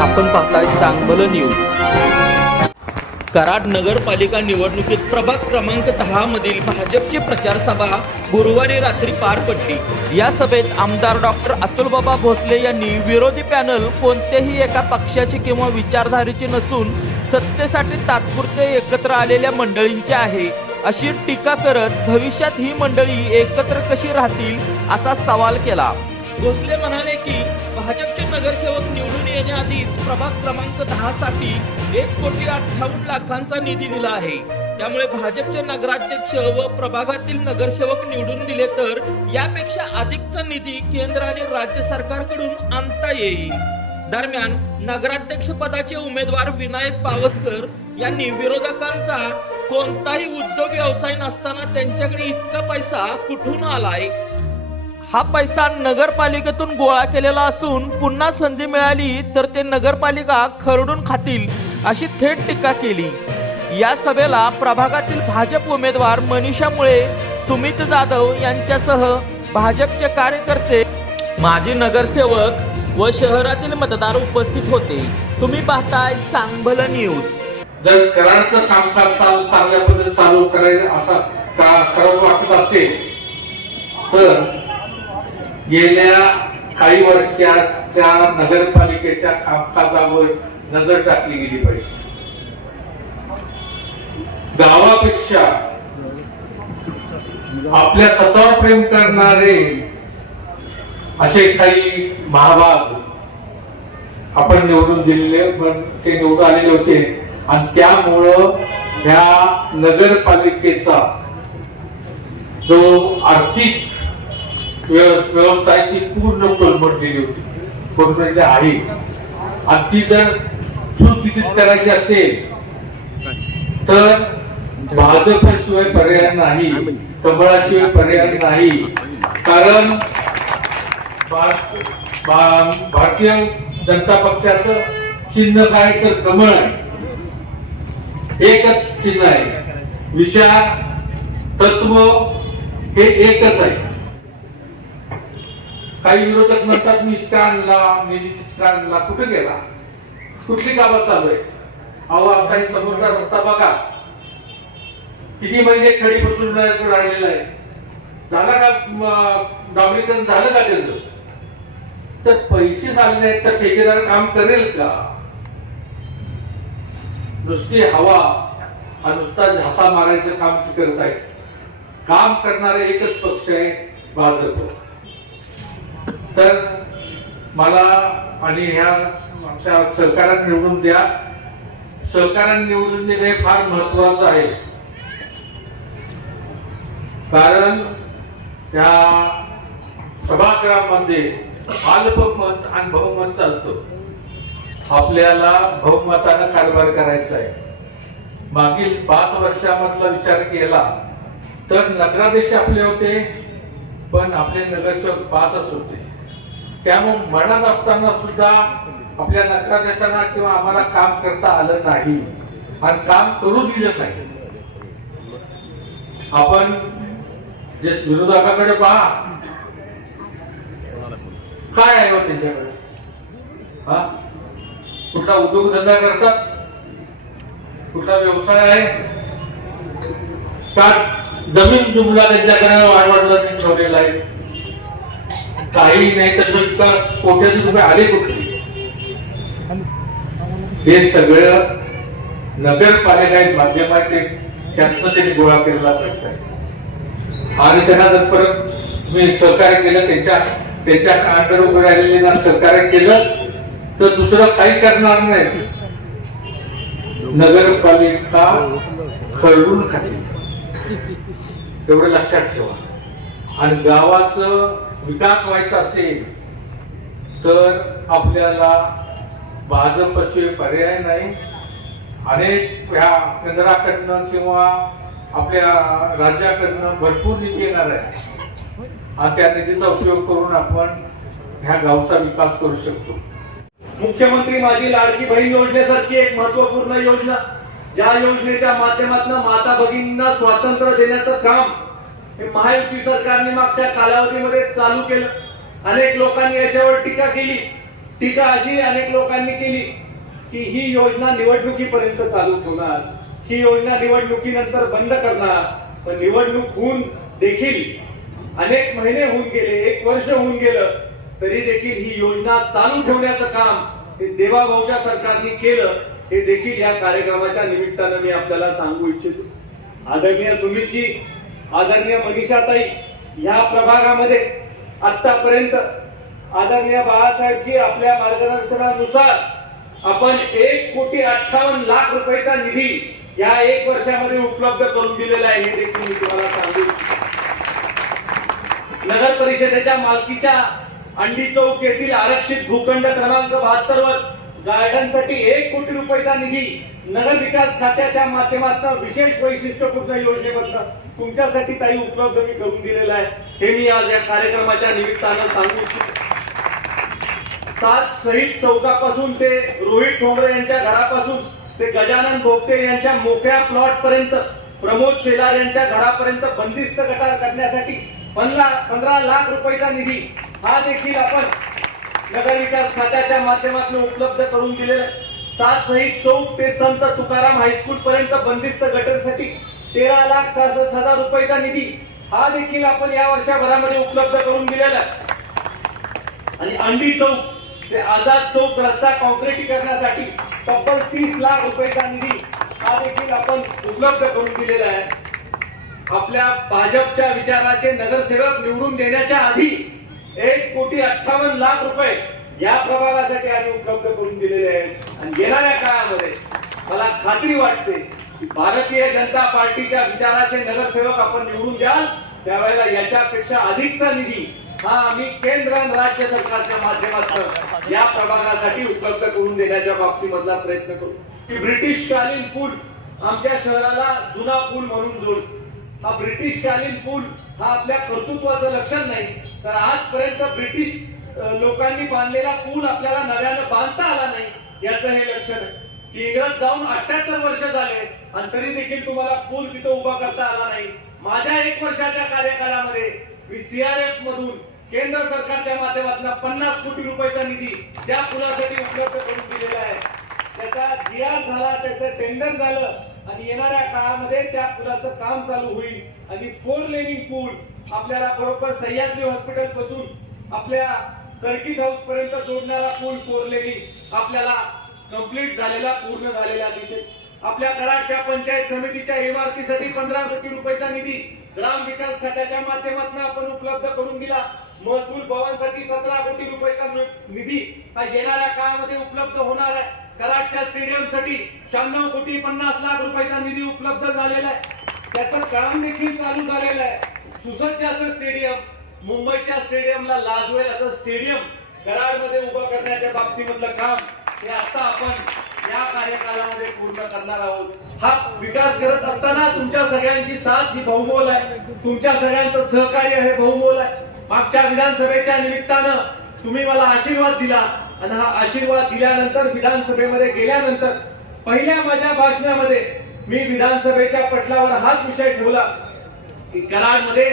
आपण पाहताय चांगलं न्यूज कराड नगरपालिका निवडणुकीत प्रभाग क्रमांक दहा मधील भाजपची प्रचार सभा गुरुवारी रात्री पार पडली. या सभेत आमदार डॉक्टर अतुलबाबा भोसले यांनी विरोधी पॅनल कोणत्याही एका पक्षाची किंवा विचारधारेची नसून सत्तेसाठी तात्पुरते एकत्र आलेल्या मंडळींचे आहे. अशी टीका करत भविष्यात ही मंडळी एकत्र कशी राहतील असा सवाल केला. भोसले म्हणाले की भाजपचे नगरसेवक निवडून येण्याआधीच प्रभाग क्रमांक दहा साठी एक कोटी अठ्ठावन्न लाखांचा निधी दिला आहे. त्यामुळे भाजपचे नगराध्यक्ष व प्रभागातील नगरसेवक निवडून दिले तर यापेक्षा अधिकचा निधी केंद्र आणि राज्य सरकारकडून आणता येईल. दरम्यान नगराध्यक्ष पदाचे उमेदवार विनायक पावसकर यांनी विरोधकांचा कोणताही उद्योग व्यवसाय नसताना त्यांच्याकडे इतका पैसा कुठून आलाय? हा पैसा नगरपालिकेतून गोळा केलेला असून पुन्हा संधी मिळाली तर ते नगरपालिका खरडून खातील अशी थेट टीका केली. या सभेला प्रभागातील भाजप उमेदवार मनीषा मुळे सुमित जाधव यांच्यासह भाजपचे कार्यकर्ते माजी नगरसेवक व शहरातील मतदार उपस्थित होते. तुम्ही पाहताय चांगलं न्यूज. जर कराडचं कामकाज चालू चांगल्या पद्धतीने चालू करायचं असा करावं वाटत असेल तर गेल्या काही वर्षाच्या नगरपालिकेच्या कामकाजावर नजर टाकली गेली पाहिजे. गावापेक्षा आपल्या स्वतःवर प्रेम करणारे असे काही महाभाग आपण निवडून दिलेले पण ते निवडून आलेले होते. आणि त्यामुळं ह्या नगरपालिकेचा जो आर्थिक व्यवस्था आहे ती पूर्ण कोलमडलेली होती. कोलमडलेली आहे. आणि ती जर सुस्थितीत करायची असेल तर भाजपशिवाय पर्याय नाही कमळाशिवाय पर्याय नाही. कारण भारतीय जनता पक्षाचं चिन्ह काय तर कमळ आहे. एकच चिन्ह आहे. विचार तत्व हे एकच आहे. काही विरोधक म्हणतात मी इतका आणला मी तितका आणला. कुठे गेला? कुठली कामं चालू आहे अहो आता समोरचा रस्ता बघा. किती महिने खडी बसून राहिलेला आहे? झाला का म, झालं का त्याचं? तर पैसे चालले आहेत तर ठेकेदार काम करेल का? नुसती हवा हा नुसता झासा मारायचं काम करत आहेत काम करणारे एकच पक्ष आहे भाजप. तर मला आणि ह्या आमच्या सरकारात निवडून द्या. सरकाराने निवडून देणे हे फार महत्वाचं आहे. कारण त्या सभागृहामध्ये अल्पमत आणि बहुमत चालतं. आपल्याला बहुमतानं कारभार करायचा आहे. मागील पाच वर्षामधला विचार केला तर नगराध्यक्ष आपले होते पण आपले नगरसेवक पाचच होते. त्यामुळे म्हणत असताना सुद्धा आपल्या नगराध्यक्षांना किंवा आम्हाला काम करता आलं नाही. आणि काम करू दिलं नाही. आपण जे विरोधकाकडे पहा. काय आहे हो त्यांच्याकडे? हा? कुठला उद्योगधंदा करतात? कुठला व्यवसाय आहे? का जमीन जुमला त्यांच्याकडे वाढवाडला ठेवलेला आहे. काही नाही तसं इतका कोट्यातून रुपये आले कुठले हे सगळं नगरपालिका एक माध्यम आहे ते त्यातनं त्यांनी गोळा केलेला पैसा आहे. आणि त्यांना जर परत मी सहकार्य केलं त्यांच्या त्यांच्या अंडर उभे राहिलेल्या सहकार्य केलं तर दुसरं काही करणार नाही. नगरपालिका खरडून खाली एवढं लक्षात ठेवा. आणि गावाचं विकास व्हायचा असेल तर आपल्याला भाजपशिवाय पर्याय नाही. अनेक ह्या केंद्राकडनं किंवा आपल्या राज्याकडनं भरपूर निधी येणार आहे. आणि त्या निधीचा उपयोग करून आपण ह्या गावचा विकास करू शकतो. मुख्यमंत्री माझी लाडकी बहीण योजनेसारखी एक महत्त्वपूर्ण योजना. ज्या योजनेच्या माध्यमातून माता भगिनींना स्वातंत्र्य देण्याचं काम हे महायुती सरकारने मागच्या कालावधीमध्ये चालू केलं. अनेक लोकांनी याच्यावर टीका केली. टीका अशी अनेक लोकांनी केली की ही योजना निवडणुकीपर्यंत चालू ठेवणार. ही योजना निवडणुकीनंतर बंद करणार. पण निवडणूक होऊन देखील अनेक महिने होऊन गेले एक वर्ष होऊन गेलं तरी देखील ही योजना चालू ठेवण्याचं काम हे देवाभाऊच्या सरकारने केलं. हे देखील या कार्यक्रमाच्या निमित्तानं मी आपल्याला सांगू इच्छितो. आदरणीय सुमितजी आदरणीय मनीषाताई ह्या प्रभागामध्ये आतापर्यंत आदरणीय बाळासाहेबजी आपल्या मार्गदर्शनानुसार आपण एक कोटी अठ्ठावन्न लाख रुपयाचा निधी या एक वर्षामध्ये उपलब्ध करून दिलेला आहे हे देखील मी तुम्हाला सांगू. नगर परिषदेच्या मालकीच्या अंडी चौक येथील आरक्षित भूखंड क्रमांक बहात्तर वर गार्डनसाठी एक कोटी रुपयाचा निधी नगर विकास खात्याच्या माध्यमातून विशेष वैशिष्ट्यपूर्ण योजनेमधनं तुमच्यासाठी ताई उपलब्ध मी करून दिलेला आहे. हे मी आज या कार्यक्रमाच्या निमित्तानं सांगू इच्छितो. सात शहीद चौकापासून ते रोहित ठोंबरे यांच्या घरापासून ते गजानन भोगते यांच्या मोकळ्या प्लॉट पर्यंत प्रमोद शेलार यांच्या घरापर्यंत बंदिस्त गटार करण्यासाठी पंधरा पंधरा लाख रुपयाचा निधी हा देखील आपण नगर विकास खात्याच्या माध्यमातून उपलब्ध करून दिलेलं आहे. सात सहित चौक ते संत तुकाराम हायस्कूल पर्यंत बंदिस्त गटरसाठी तेरा लाख सहासष्ट हजार रुपयाचा निधी हा देखील आपण या वर्षाभरामध्ये उपलब्ध करून दिलेला आहे आणि अंडी चौक ते आझाद चौक रस्ता कॉन्क्रिटीकरणासाठी तब्बल तीस लाख रुपयाचा निधी हा देखील आपण उपलब्ध करून दिलेला आहे आपल्या भाजपच्या विचाराचे नगरसेवक निवडून देण्याच्या आधी एक कोटी अठ्ठावन्न लाख रुपये या प्रभागासाठी आम्ही उपलब्ध करून दिलेले आहेत. आणि येणाऱ्या काळामध्ये मला खात्री वाटते की भारतीय जनता पार्टीच्या विचाराचे नगरसेवक आपण निवडून द्याल त्यावेळेला याच्यापेक्षा अधिकचा निधी हा आम्ही केंद्र आणि राज्य सरकारच्या माध्यमातून या प्रभागासाठी उपलब्ध करून देण्याच्या बाबतीमधला प्रयत्न करू. की ब्रिटिशकालीन पूल आमच्या शहराला जुना पूल म्हणून जोड. हा ब्रिटिशकालीन पूल हा आपल्या कर्तृत्वाचं लक्षण नाही. तर आजपर्यंत ब्रिटिश लोकांनी बांधलेला पूल आपल्याला नव्यानं बांधता आला नाही याचं हे लक्षण आहे. की इंग्रज जाऊन अठ्याहत्तर वर्ष झाले आणि तरी देखील तुम्हाला पूल तिथं उभा करता आला नाही. माझ्या एक वर्षाच्या कार्यकालामध्ये मी सीआरएफ मधून केंद्र सरकारच्या माध्यमातून पन्नास कोटी रुपयाचा निधी त्या पुलासाठी उपलब्ध करून दिलेला आहे. त्याचा जी आर झाला त्याचं टेंडर झालं आणि येणाऱ्या काळामध्ये त्या पुलाचं काम चालू होईल. आणि फोर लेनिंग पूल आपल्याला बरोबर सह्याद्री हॉस्पिटलपासून आपल्या सर्किट हाऊस पर्यंत जोडणारा पूल फोर लेनिंग आपल्याला कंप्लीट झालेला पूर्ण झालेला दिसेल. आपल्या कराडच्या पंचायत समितीच्या इमारतीसाठी पंधरा कोटी रुपयाचा निधी ग्राम विकास खात्याच्या माध्यमातून आपण उपलब्ध करून दिला. महसूल भवनसाठी सतरा कोटी रुपयाचा निधी हा येणाऱ्या काळामध्ये उपलब्ध होणार आहे. कराडच्या स्टेडियमसाठी शहाण्णव कोटी पन्नास लाख रुपयाचा निधी उपलब्ध झालेला आहे. त्याचं काम देखील चालू झालेलं आहे. सुसज्ज असं स्टेडियम मुंबईच्या स्टेडियमला लाजवेल असं स्टेडियम कराडमध्ये उभं करण्याच्या बाबतीमधलं काम हे आता आपण या कार्यकालामध्ये पूर्ण करणार आहोत. हा विकास करत असताना तुमच्या सगळ्यांची साथ ही बहुमोल आहे. तुमच्या सगळ्यांचं सहकार्य हे बहुमोल आहे. मागच्या विधानसभेच्या निमित्तानं तुम्ही मला आशीर्वाद दिला. आणि हा आशीर्वाद दिल्यानंतर विधानसभेमध्ये गेल्यानंतर पहिल्या माझ्या भाषणामध्ये मी विधानसभेच्या पटलावर हाच विषय ठेवला की कराडमध्ये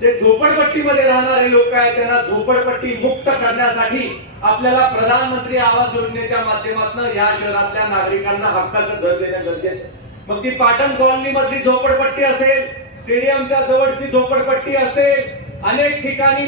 जे झोपडपट्टीमध्ये राहणारे लोक आहेत त्यांना झोपडपट्टी मुक्त करण्यासाठी आपल्याला प्रधानमंत्री आवास योजनेच्या माध्यमातून या शहरातल्या नागरिकांना हक्काचं घर देणं गरजेचं मग ती पाटण कॉलनी मधली झोपडपट्टी असेल स्टेडियमच्या जवळची झोपडपट्टी असेल अनेक ठिकाणी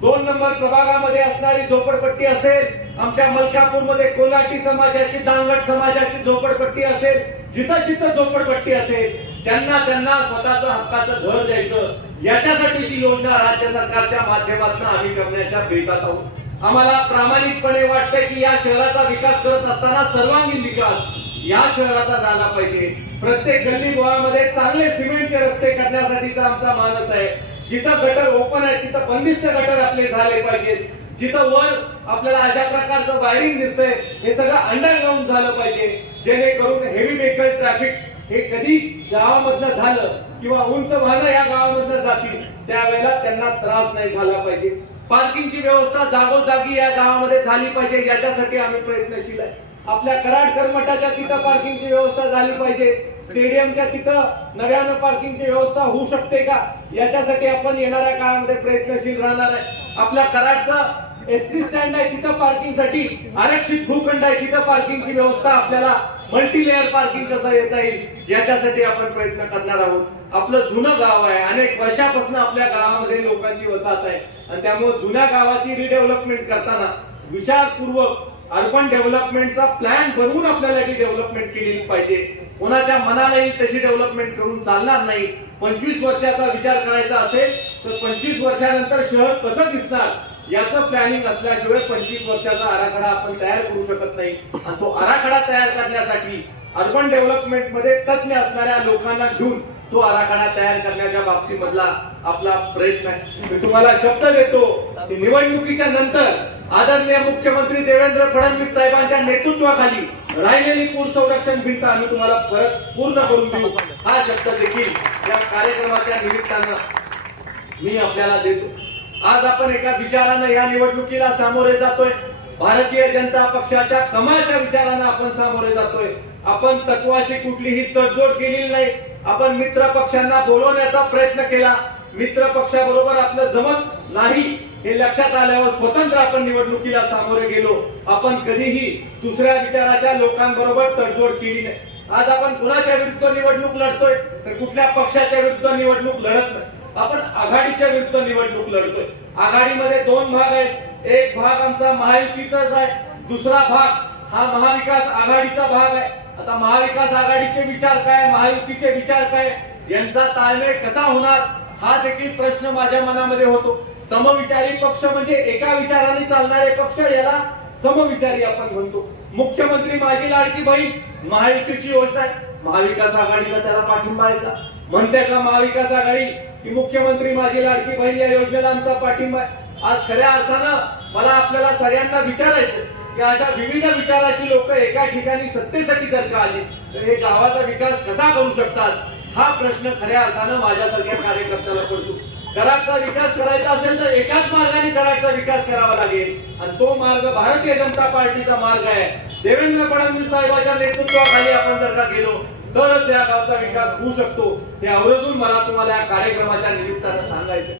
दोन नंबर प्रभागामध्ये असणारी झोपडपट्टी असेल आमच्या मलकापूरमध्ये कोलाटी समाजाची दांगड समाजाची झोपडपट्टी असेल जिथं जिथं झोपडपट्टी असेल त्यांना त्यांना स्वतःचं हक्काचं घर द्यायचं. याच्यासाठी जी योजना राज्य सरकारच्या माध्यमातून आम्ही करण्याच्या बेतात आहोत. आम्हाला प्रामाणिकपणे वाटतंय की या शहराचा विकास करत असताना सर्वांगीण विकास या शहराचा झाला पाहिजे. प्रत्येक गल्ली गोळामध्ये चांगले सिमेंटचे रस्ते करण्यासाठीचा आमचा मानस आहे. जिथं गटर ओपन आहे तिथं बंदिस्त गटर आपले झाले पाहिजेत. जिथं वर आपल्याला अशा प्रकारचं वायरिंग दिसतंय हे सगळं अंडरग्राऊंड झालं पाहिजे. जेणेकरून हेवी व्हेकल ट्रॅफिक हे कधी गावामधलं झालं किंवा उंच वाहनं या गावामधनं जातील त्यावेळेला त्यांना त्रास नाही झाला पाहिजे. पार्किंगची व्यवस्था जागोजागी या गावामध्ये झाली पाहिजे याच्यासाठी आम्ही प्रयत्नशील आहे. आपल्या कराड करमठाच्या तिथं पार्किंगची व्यवस्था झाली पाहिजे. स्टेडियमच्या तिथं नव्यानं पार्किंगची व्यवस्था होऊ शकते का? याच्यासाठी आपण येणाऱ्या काळामध्ये प्रयत्नशील राहणार आहे. आपल्या कराडचा एस टी स्टँड आहे तिथं पार्किंगसाठी. आरक्षित भूखंड आहे तिथं पार्किंगची व्यवस्था आपल्याला मल्टी लेअर पार्किंग कसं येता येईल याच्यासाठी आपण प्रयत्न करणार आहोत. आपलं जुनं गाव आहे अनेक वर्षापासून आपल्या गावामध्ये लोकांची वसाहत आहे. आणि त्यामुळे जुन्या गावाची रिडेव्हलपमेंट करताना विचारपूर्वक अर्बन डेव्हलपमेंटचा प्लॅन बनवून आपल्याला ती डेव्हलपमेंट केलेली पाहिजे. कोणाच्या मनाला येईल तशी डेव्हलपमेंट करून चालणार नाही. पंचवीस वर्षाचा विचार करायचा असेल तर पंचवीस वर्षानंतर शहर कसं दिसणार? याचं प्लॅनिंग असल्याशिवाय पंचवीस वर्षाचा आराखडा आपण तयार करू शकत नाही. आणि तो आराखडा तयार करण्यासाठी अर्बन डेव्हलपमेंटमध्ये तज्ञ असणाऱ्या लोकांना घेऊन तो आराखडा तयार करण्याच्या बाबतीमधला आपला प्रयत्न आहे. मी तुम्हाला शब्द देतो की निवडणुकीच्या नंतर आदरणीय मुख्यमंत्री देवेंद्र फडणवीस साहेबांच्या नेतृत्वाखाली राहिलेली पूर संरक्षण भिंत आम्ही तुम्हाला परत पूर्ण करून देऊ. हा शब्द देखील या कार्यक्रमाच्या निमित्तानं मी आपल्याला देतो. आज आपण एका विचारानं या निवडणुकीला सामोरे जातोय. भारतीय जनता पक्षाच्या कमालच्या विचारानं आपण सामोरे जातोय. आपण तत्वाशी कुठलीही तडजोड केलेली नाही. आपण मित्र पक्षांना बोलवण्याचा प्रयत्न केला. मित्र पक्षाबरोबर आपलं जमत नाही हे लक्षात आल्यावर स्वतंत्र आपण निवडणुकीला सामोरे गेलो. आपण कधीही दुसऱ्या विचाराच्या लोकांबरोबर तडजोड केली नाही. आज आपण कुणाच्या विरुद्ध निवडणूक लढतोय? तर कुठल्या पक्षाच्या विरुद्ध निवडणूक लढत नाही. आपण आघाडीच्या विरुद्ध निवडणूक लढतोय. आघाडीमध्ये दोन भाग आहेत. एक भाग आमचा महायुतीचाच आहे. दुसरा भाग हा महाविकास आघाडीचा भाग आहे. आता महाविकास आघाडीचे विचार काय? महायुतीचे विचार काय? यांचा ताळमेळ कसा होणार? हा देखील प्रश्न माझ्या मनामध्ये होतो. समविचारी पक्ष म्हणजे एका विचाराने चालणारे पक्ष याला समविचारी आपण म्हणतो. मुख्यमंत्री माझी लाडकी बहीण महायुतीची योजना आहे. महाविकास आघाडीचा त्याला पाठिंबा येतात म्हणते का महाविकास आघाडी की मुख्यमंत्री माझी लाडकी बहीण या योजनेला आमचा पाठिंबा आज खऱ्या अर्थानं मला आपल्याला सगळ्यांना विचारायचं की अशा विविध विचाराची लोक एका ठिकाणी सत्तेसाठी जर का आली तर हे गावाचा विकास कसा करू शकतात? हा प्रश्न खऱ्या अर्थानं माझ्यासारख्या कार्यकर्त्याला पडतो. कराडचा विकास करायचा असेल तर एकाच मार्गाने कराडचा विकास करावा लागेल. आणि तो मार्ग भारतीय जनता पार्टीचा मार्ग आहे. देवेंद्र फडणवीस साहेबांच्या नेतृत्वाखाली आपण जर का गेलो तरच या गावचा विकास होऊ शकतो. हे आवर्जून मला तुम्हाला या कार्यक्रमाच्या निमित्तानं सांगायचं